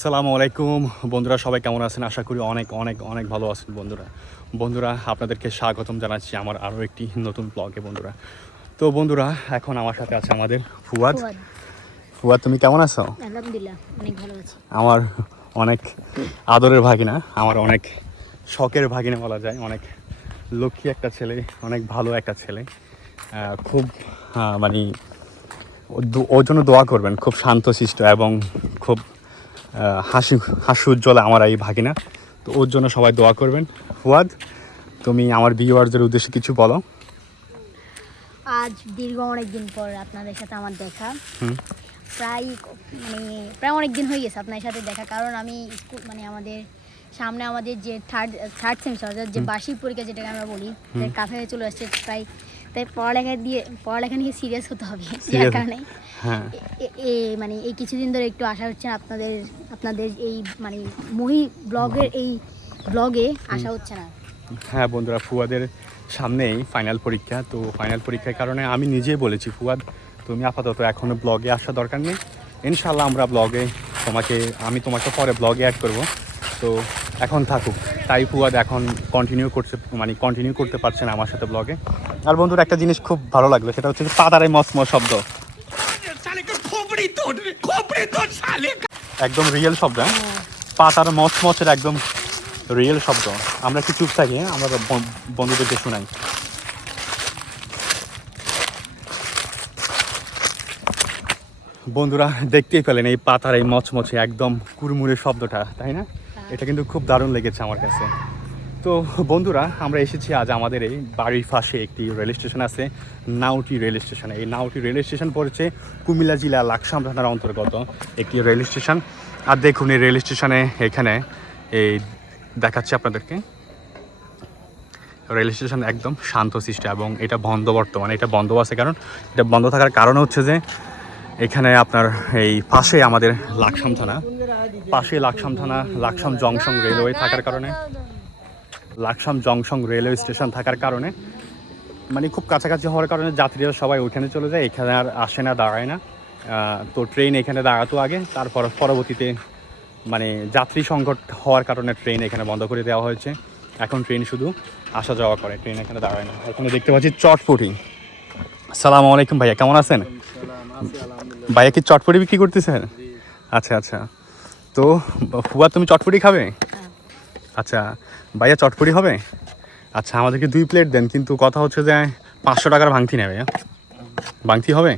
সালামু আলাইকুম। বন্ধুরা সবাই কেমন আছেন? আশা করি অনেক অনেক অনেক ভালো আছেন বন্ধুরা। বন্ধুরা আপনাদেরকে স্বাগতম জানাচ্ছি আমার আরও একটি নতুন ব্লগে বন্ধুরা। তো বন্ধুরা এখন আমার সাথে আছে আমাদের ফুয়াদ। ফুয়াদ। তুমি কেমন আছো? আলহামদুলিল্লাহ অনেক ভালো আছি। আমার অনেক আদরের ভাগিনা আমার অনেক শখের ভাগিনা বলা যায়। অনেক লক্ষ্মী একটা ছেলে অনেক ভালো একটা ছেলে। খুব মানে ওর জন্য দোয়া করবেন। খুব শান্তশিষ্ট এবং খুব হাসি হাসি উজ্জ্বল আমার এই ভাগিনা। তো ওর জন্য সবাই দোয়া করবেন। ফুয়াদ তুমি আমার ভিউয়ারদের উদ্দেশ্যে কিছু বলো। আজ দীর্ঘ অনেক দিন পর আপনাদের সাথে আমার দেখা। প্রায় মানে প্রায় অনেক দিন হয়ে গেছে আপনার সাথে দেখা। কারণ আমি স্কুল মানে আমাদের সামনে আমাদের যে থার্ড থার্ড সেমিস্টার অর্থাৎ যে বার্ষিক পরীক্ষা যেটাকে আমরা বলি কাছাকাছি চলে আসছে প্রায় তাই পড়ালেখা দিয়ে পড়ালেখা নিয়ে সিরিয়াস হতে হবে। যার কারণে। হ্যাঁ। মানে এই কিছুদিন ধরে একটু আশা হচ্ছে না আপনাদের আপনাদের এই মানে মহি ব্লগের এই ব্লগে আসা হচ্ছে না। হ্যাঁ বন্ধুরা ফুয়াদের সামনেই ফাইনাল পরীক্ষা। তো ফাইনাল পরীক্ষার কারণে আমি নিজেই বলেছি ফুয়াদ তুমি আপাতত এখনও ব্লগে আসা দরকার নেই। ইনশাল্লাহ আমরা ব্লগে তোমাকে আমি তোমাকে পরে ব্লগে অ্যাড করব। তো এখন থাকুক। তাই ফুয়াদ এখন কন্টিনিউ করছে মানে কন্টিনিউ করতে পারছে না আমার সাথে ব্লগে। আর বন্ধুর একটা জিনিস খুব ভালো লাগল সেটা হচ্ছে পাতারে মসম শব্দ। একদম রিয়েল শব্দ হ্যাঁ? পাতার মচমচের একদম রিয়েল শব্দ। আমরা একটু চুপ থাকি হ্যাঁ? আমরা বন্ধুদেরকে শোনাই। বন্ধুরা দেখতেই পেলেন এই পাতার এই মচমচে একদম কুরমুরে শব্দটা তাই না? হ্যাঁ। এটা কিন্তু খুব দারুণ লেগেছে আমার কাছে। তো বন্ধুরা, আমরা এসেছি আজ আমাদের এই বাড়ির পাশে একটি রেল স্টেশন আছে, নাউটি রেল স্টেশনে। এই নাউটি রেল স্টেশন পড়েছে কুমিল্লা জেলা লাকসাম থানার অন্তর্গত একটি রেল স্টেশন। আর দেখুন, এই রেল স্টেশনে এখানে এই দেখাচ্ছি আপনাদেরকে। রেল স্টেশন একদম শান্তশিষ্ট এবং এটা বন্ধ বর্তমানে, এটা বন্ধ আছে কারণ, এটা বন্ধ থাকার কারণ হচ্ছে যে এখানে আপনার এই পাশে আমাদের লাকসাম থানা। পাশে লাকসাম থানা, লাকসাম জংশন রেলওয়ে থাকার কারণে। লাকসাম জংশন রেলওয়ে স্টেশন থাকার কারণে। মানে খুব কাছাকাছি হওয়ার কারণে যাত্রীরা সবাই ওইখানে চলে যায়, এখানে আর আসে না, দাঁড়ায় না। তো ট্রেন এখানে দাঁড়াতো আগে, তারপর পরবর্তীতে মানে যাত্রী সংকট হওয়ার কারণে ট্রেন এখানে বন্ধ করে দেওয়া হয়েছে। এখন ট্রেন শুধু আসা যাওয়া করে ট্রেন এখানে দাঁড়ায় না। এখানে দেখতে পাচ্ছি চটপটি। সালাম আলাইকুম ভাইয়া, কেমন আছেন? ভাইয়া কি চটপটি বিক্রি করতেছেন? আচ্ছা আচ্ছা। তো ফুয়া, তুমি চটপটি খাবে? আচ্ছা ভাইয়া চটপটি হবে? আচ্ছা আমাদেরকে দুই প্লেট দেন কিন্তু কথা হচ্ছে যে পাঁচশো টাকার ভাঙতি নেবে হ্যাঁ? ভাঙতি হবে?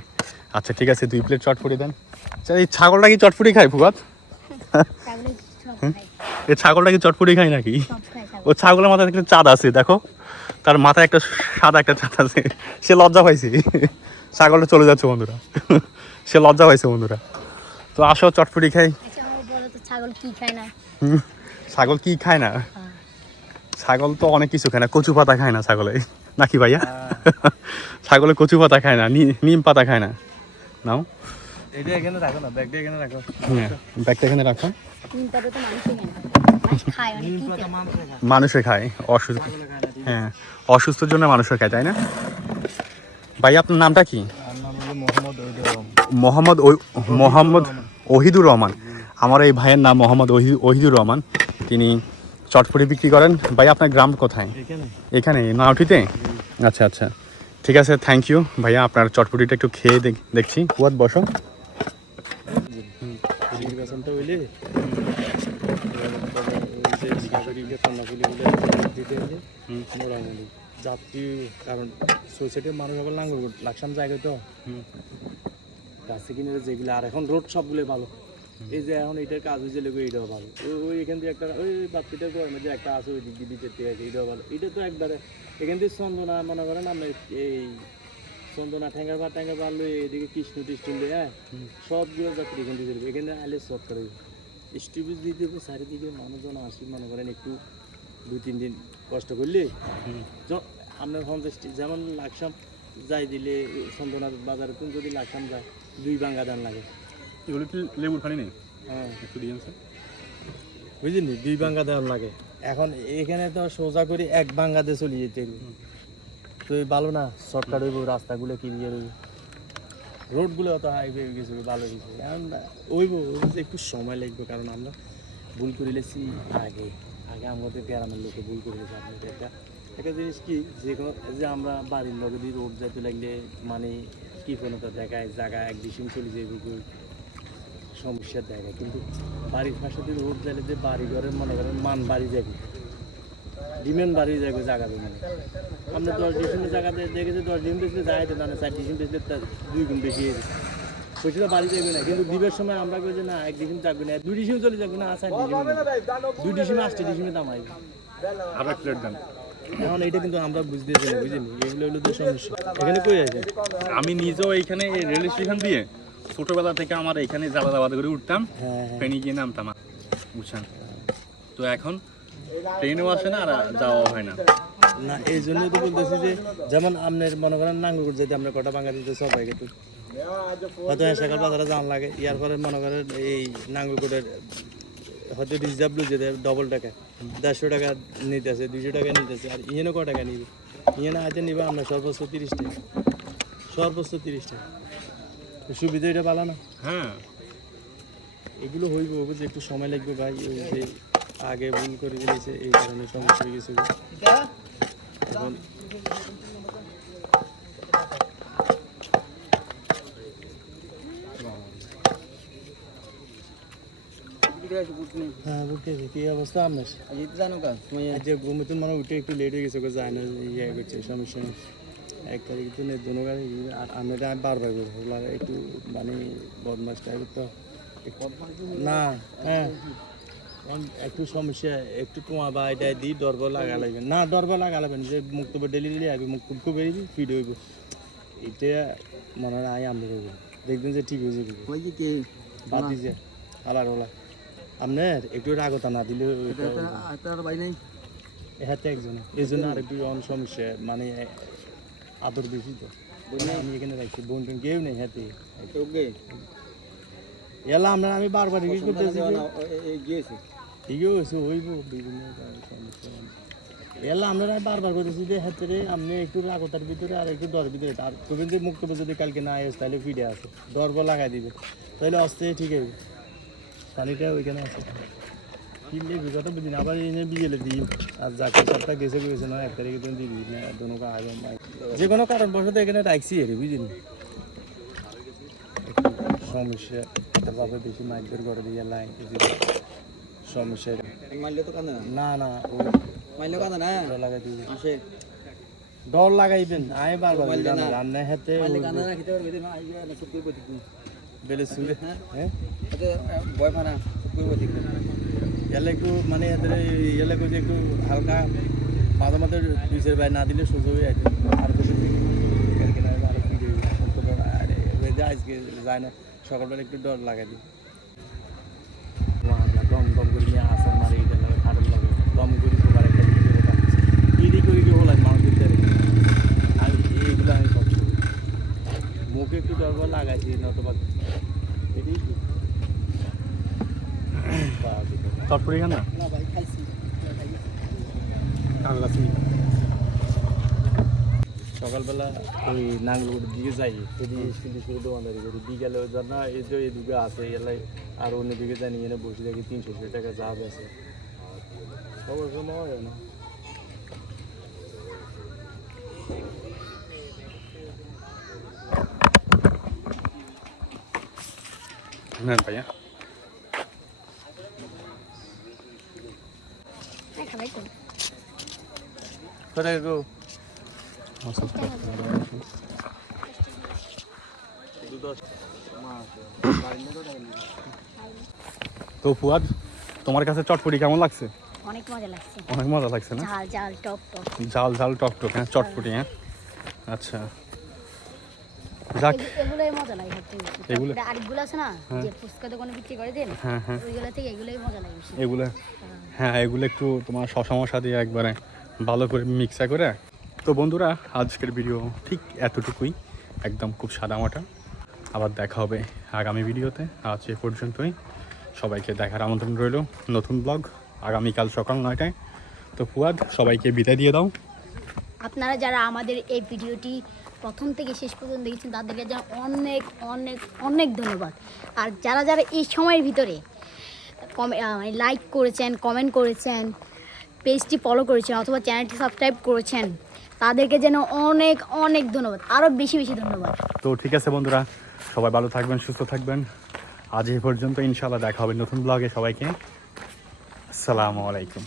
আচ্ছা ঠিক আছে দুই প্লেট চটপটি দেন। আচ্ছা এই ছাগলটা কি চটপটি খায় সব খাই এই ছাগলটা কি চটপটি খায় নাকি। ও ছাগলের মাথায় একটা চাঁদ আছে দেখো। তার মাথায় একটা সাদা একটা চাঁদ আছে। সে লজ্জা পাইছে। ছাগলটা চলে যাচ্ছে বন্ধুরা। সে লজ্জা পাইছে বন্ধুরা। তো আসো চটপটি খাই। আচ্ছা ছাগল কি খায় না? ছাগল কি খায় না। ছাগল তো অনেক কিছু খায় না। কচু পাতা খায় না ছাগলে। নাকি ভাইয়া? ছাগলে কচু পাতা খায় না নিম পাতা খায় না। নাও। এখানে রাখো না ব্যাগটা এখানে রাখো। হ্যাঁ ব্যাগটা এখানে রাখো। নিম পাতা তো মানুষই খায় না। মানুষ খায় মানুষে অসুস্থ হ্যাঁ অসুস্থর জন্য মানুষের খায় তাই না? ভাই আপনার নামটা কি? মোহাম্মদ মোহাম্মদ ওহিদুর রহমান। আমার এই ভাইয়ের নাম মোহাম্মদ ওহি- ওহিদুর রহমান। তিনি চটপটি বিক্রি করেন। ভাই আপনার গ্রাম কোথায়? এখানে। এখানে নাউটিতে আচ্ছা আচ্ছা। ঠিক আছে থ্যাংক ইউ ভাইয়া আপনার চটপটিটা একটু খেয়ে দেখ- দেখছি। কুয়াত বসো। যাত্রী কারণ সোসাইটির মানুষ আবার লাঙ্গল লাকসাম জায়গায় তো কিনে যেগুলো আর এখন রোড সবগুলো ভালো এই যে এখন এটার কাজ হয়েছে লোক এইটাও ভালো। ওই- এখান থেকে একটা ওই বাচ্চাটা গরমে যে একটা আছে ওই দিক দিয়ে যেতে আছে এটাও ভালো। এটা তো একবারে এখান থেকে চন্দনা মনে করেন আমরা এই চন্দনা ঠ্যাঙ্গা বা ট্যাঙ্গা পারল এদিকে কৃষ্ণ টিষ্ণ দিয়ে হ্যাঁ? সবগুলো যাত্রী এখান থেকে চলবে। এখানে আইলে সব করে স্টিবিজ দিয়ে দেবো চারিদিকে মানুষজন আসি মনে করেন একটু দুই তিন দিন কষ্ট করলে। আপনার পঞ্চাশ যেমন লাকসাম যাই দিলে চন্দনা বাজারে যদি লাকসাম যায় দুই বাঙ্গা দান লাগে। এগুলো কি লেবুর পানি নেই? হ্যাঁ। একটু দিয়েন বুঝলি? দুই বাঙ্গা দেওয়ার লাগে। এখন এখানে তো সোজা করে এক বাঙ্গা দিয়ে চলে যেতে। তো ভালো না? শর্টকাট হইব রাস্তাগুলো ক্লিয়ার হইব। রোডগুলো অত হাইওয়ে গেছে ভালো গেছে এখন ওইব একটু সময় লাগবে কারণ আমরা ভুল করে লেছি আগে আগে আমাদের গ্রামের লোকে ভুল করে লেছি আপনাদের একটা একটা জিনিস কি যে কোনো যে আমরা বাড়ির লগে দিয়ে রোড যাইতে লাগলে মানে কি কোনো তো দেখায় জায়গা এক ডিসিম চলে যাইবে কই সমস্যার জায়গা কিন্তু বাড়ির পাশে দিয়ে রোড যাইলে যে বাড়ি ঘরের মনে করেন মান বাড়ি যাবে ডিমেন্ড বাড়ি যাবে জায়গা মানে আমরা দশ ডিসেম্বর জায়গাতে দেখেছি দশ ডিসেম্বর বেশি যায় না না চার ডিসেম্বর বেশি তার দুই গুণ বেশি হয়ে গেছে সেটা বাড়ি যাবে না কিন্তু দ্বীপের সময় আমরা কই যে না এক ডিসেম্বর যাবে না দুই ডিসেম্বর চলে যাবে না ডিসেম্বর দুই ডিসেম্বর আসছে ডিসেম্বর দাম আসবে আর এক প্লেট দেন। এখন এটা কিন্তু আমরা বুঝতেছি না বুঝিনি এগুলো হলো তো সমস্যা। এখানে কই আছে? আমি নিজেও এইখানে এই রেল স্টেশন দিয়ে ছোটবেলা থেকে আমার এখানে জালাদাবাদ করে উঠতাম হ্যাঁ হ্যাঁ। ফেনি গিয়ে নামতাম বুঝছেন? তো এখন ট্রেনেও আসে না আর যাওয়া হয় না। না এই জন্য তো বলতেছি যে যেমন আপনার মনে করেন নাঙ্গলকোট যদি আমরা কটা বাঙা দিতে সবাই কিন্তু হয়তো সকাল বাজারে যাওয়ার লাগে ইয়ার পরে মনে করেন এই নাঙ্গলকোটের হয়তো রিজার্ভ যেতে ডবল টাকা দেড়শো টাকা নিতেছে দুশো টাকা নিতেছে আর ইয়েনে ক টাকা নিবে? ইয়েনে হাতে নিবে আমরা সর্বোচ্চ তিরিশ টাকা। সর্বোচ্চ তিরিশ টাকা। সুবিধা এটা ভালো না। হ্যাঁ। এগুলো হইব বুঝে একটু সময় লাগবে ভাই ওই যে আগে ভুল করে ফেলেছে এই কারণে সমস্যা হয়ে গেছে। এখন হ্যাঁ বুঝতে কি অবস্থা আপনার? এই যে ঘুমে তো মানে উঠে একটু লেট হয়ে গেছে ওকে ইয়ে করছে সমস্যা নেই। এক তারিখ দুনো গাড়ি আর আমি এটা আমি বারবার করব লাগে একটু মানে বদমাস টাইপের তো। না হ্যাঁ। একটু সমস্যা একটু কুয়া বা এটা দিই ডরব লাগা লাগবে। না ডরব লাগা লাগবে যে মুক্ত ডেলি ডেলি মুখ টুকু বেরিয়ে ফিড হইব। এটা মনে হয় আমরা করব দেখবেন যে ঠিক হয়ে যাবে বাদ দিছে আলার ওলা। আপনার একটু রাগতা না দিলে হাতে একজন। এই জন্য আর একটু অন সমস্যা মানে আদর বেশি তো। আমি এখানে রাখছি বোন টোন কেউ নেই হাতে। এলা আমরা আমি বারবার করতেছি ঠিকই হয়েছে হইব বিভিন্ন এলা আমরা বারবার করতেছি যে হাতে আপনি একটু রাগতার ভিতরে আর একটু দর ভিতরে। আর কবেন যে মুক্ত যদি কালকে না আসে তাহলে ফিরে আসে দরব লাগাই দিবে। তাহলে আসতে ঠিক আছে ওইখানে আছে। কি নেবি কথা আবার এনে বিয়েলে দিই আর যাকে সপ্তাহ গেছে গেছে না এক তারিখে তুমি দিবি না দোনো আগে যে কোনো কারণ বসত এখানে রাখছি এর বুঝিনি সমস্যা তার বেশি মাইকদের করে দিয়ে লাইন সমস্যা। তো না না ও মারলে কান্দে না লাগাই দিবে আসে ডর লাগাইবেন আমি বারবার। রান্না হাতে বেলে সুলে হ্যাঁ ভয় পানা এলে একটু মানে এদের এলে যে একটু হালকা মাঝে মাঝে দুইশের বাইরে না দিলে সোজা হয়ে আছে আর আজকে যায় না সকালবেলা একটু ডর লাগাই দিই লাগে সবার একটা লাগাইছি, নতবা। এটাই চটপটি খান না না ভাই খাইছি আল্লাহ চিনি সকালবেলা ওই নাঙ্গলকোটের দিকে যাই, এদিকে স্কুল স্কুলে দোকানদারি করি। বিকালে ওই ধর না, এই যে এদিকে আছে এলাই আর অন্যদিকে জানি এনে বসে থাকি, তিনশো টাকা যা আছে। খবর তো নেওয়া যায় না নেন ভাইয়া হ্যাঁ খাবাই তো কোথায় গো দু তো ফুয়াদ তোমার কাছে চটপটি কেমন লাগছে? অনেক মজা লাগছে। অনেক মজা লাগছে না? ঝাল ঝাল টক টক। ঝাল ঝাল টক টক হ্যাঁ চটপটি হ্যাঁ। আচ্ছা। যাক। এগু- মজা লাগে এগুলো? আরেকগুলো আছে না যে ফুচকা দোকানে বিক্রি করে দেন হ্যাঁ হ্যাঁ। ওইগুলো থেকে এগুলোই মজা লাগে বেশি। এগুলো হ্যাঁ। হ্যাঁ এগুলো একটু তোমার শশা মশা দিয়ে একবারে ভালো করে মিক্সা করে। তো বন্ধুরা, আজকের ভিডিও ঠিক এতটুকুই। একদম খুব সাদামাটা আবার দেখা হবে আগামী ভিডিওতে। আজ এ পর্যন্তই। সবাইকে দেখার আমন্ত্রণ রইল। নতুন ব্লগ আগামীকাল সকাল নয়টায়। তো ফুয়াদ, সবাইকে বিদায় দিয়ে দাও। আপনারা যারা আমাদের এই ভিডিওটি প্রথম থেকে শেষ পর্যন্ত দেখেছেন, তাদেরকে যেন অনেক অনেক অনেক ধন্যবাদ। আর যারা যারা এই সময়ের ভিতরে লাইক করেছেন কমেন্ট করেছেন পেজটি ফলো করেছেন অথবা চ্যানেলটি সাবস্ক্রাইব করেছেন, তাদেরকে যেন অনেক অনেক ধন্যবাদ। আরও বেশি বেশি ধন্যবাদ। তো ঠিক আছে বন্ধুরা, সবাই ভালো থাকবেন, সুস্থ থাকবেন। আজ এ পর্যন্ত ইনশাল্লাহ দেখা হবে নতুন ব্লগে সবাইকে। আসসালামু আলাইকুম।